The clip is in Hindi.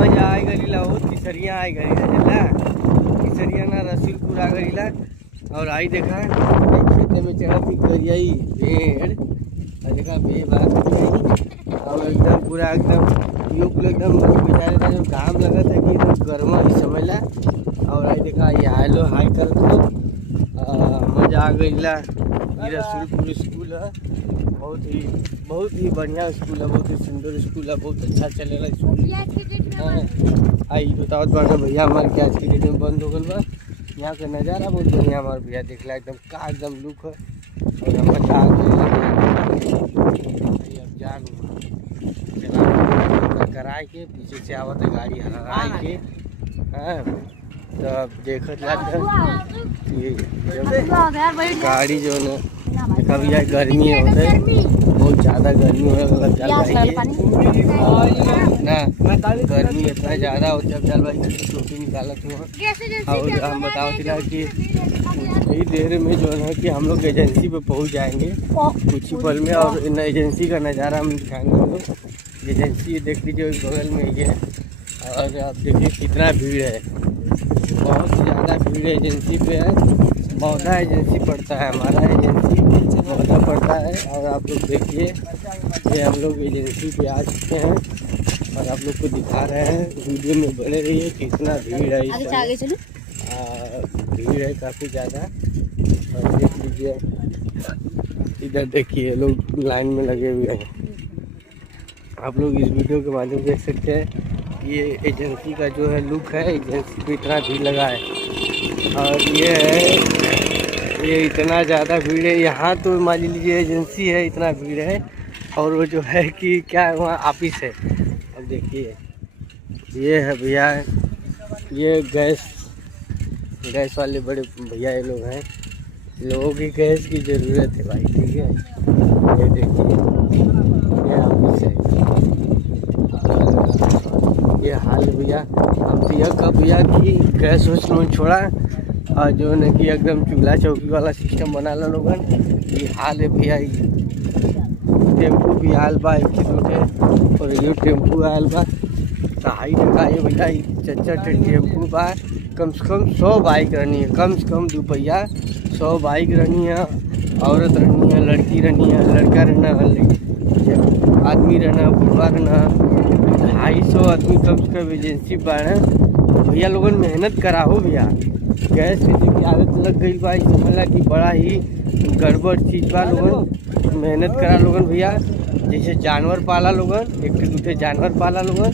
मजा आए गरीला हो किसरिया आए गरीला किसरिया ना रसूलपुर आ गरीला और आई देखा खेत में चढ़ा थी करियाई भेड़ और देखा और एकदम पूरा एकदम लोग एकदम बेचारे का जो घाम लगा था कि एकदम गर्मा ही समझ ला। और आई देखा ये हेलो हाई कर दो मजा आ गईला। ये रसूलपुर स्कूल है, बहुत ही बढ़िया स्कूल है, बहुत ही सुंदर स्कूल है, बहुत अच्छा चलेगा स्कूल। आई बताओ बड़ा भैया हमारे क्या आज की डेट में बंद हो गल बा। यहाँ का नज़ारा बहुत बढ़िया हमारे भैया देखला एकदम का एकदम लुक है। और हम जान चला कराए के पीछे से आवत है गाड़ी हराए के। हाँ तब देखत गाड़ी जो है कभी यार गर्मी होता है, बहुत ज़्यादा गर्मी हो ना, गर्मी इतना ज़्यादा होता है चल भाई टोपी निकालत हुआ। और हम बताओ कि कुछ ही देर में जो है कि हम लोग एजेंसी पे पहुंच जाएंगे कुछ ही पल में। और एजेंसी का नज़ारा हम दिखाएंगे। हम लोग एजेंसी देख लीजिए बगल में ये, और आप देखिए कितना भीड़ है, बहुत ज़्यादा भीड़ एजेंसी पे है। मौधा एजेंसी पड़ता है, हमारा एजेंसी मौधा पड़ता है। और आप लोग देखिए ये हम लोग एजेंसी पे आ चुके हैं और आप लोग को दिखा रहे हैं। वीडियो में बने रहिए कितना भीड़ है, भीड़ है काफ़ी ज़्यादा। और देख लीजिए इधर देखिए लोग लाइन में लगे हुए हैं। आप लोग इस वीडियो के माध्यम से देख सकते हैं ये एजेंसी का जो है लुक है। एजेंसी पे इतना भीड़ लगा है और ये इतना ज़्यादा भीड़ है यहाँ। तो मान लीजिए एजेंसी है, इतना भीड़ है। और वो जो है कि क्या है वहाँ ऑफिस है। अब देखिए ये है भैया, ये गैस वाले बड़े भैया ये लोग हैं। लोगों की गैस की ज़रूरत है भाई, ठीक है। ये देखिए ये ऑफिस है, ये हाल भैया। अब दिया का भैया की गैस वैस छोड़ा और जो है कि एकदम चूल्हा चौकी वाला सिस्टम बना ला लोगन। ये हाल है भैया। टेम्पू भी आयल बा एक और ये टेम्पू आयल बा हाई टका ये भैया। चच्चा टेम्पू बा, कम से कम 100 बाइक रहनी है, कम से कम 2 पहिया 100 बाइक रहनी है। औरत रहनी है, लड़की रहनी है, लड़का रहना है, आदमी रहना, बुढ़वा रहना। 250 आदमी कम से कम एजेंसी पर है। भैया लोगन मेहनत करा हो भैया। गैस की आदत लग गई बा, समझला कि बड़ा ही गड़बड़ चीज़ बा। लोगन मेहनत करा लोगन भैया, जैसे जानवर पाला लोगन, एक दूसरे जानवर पाला लोगन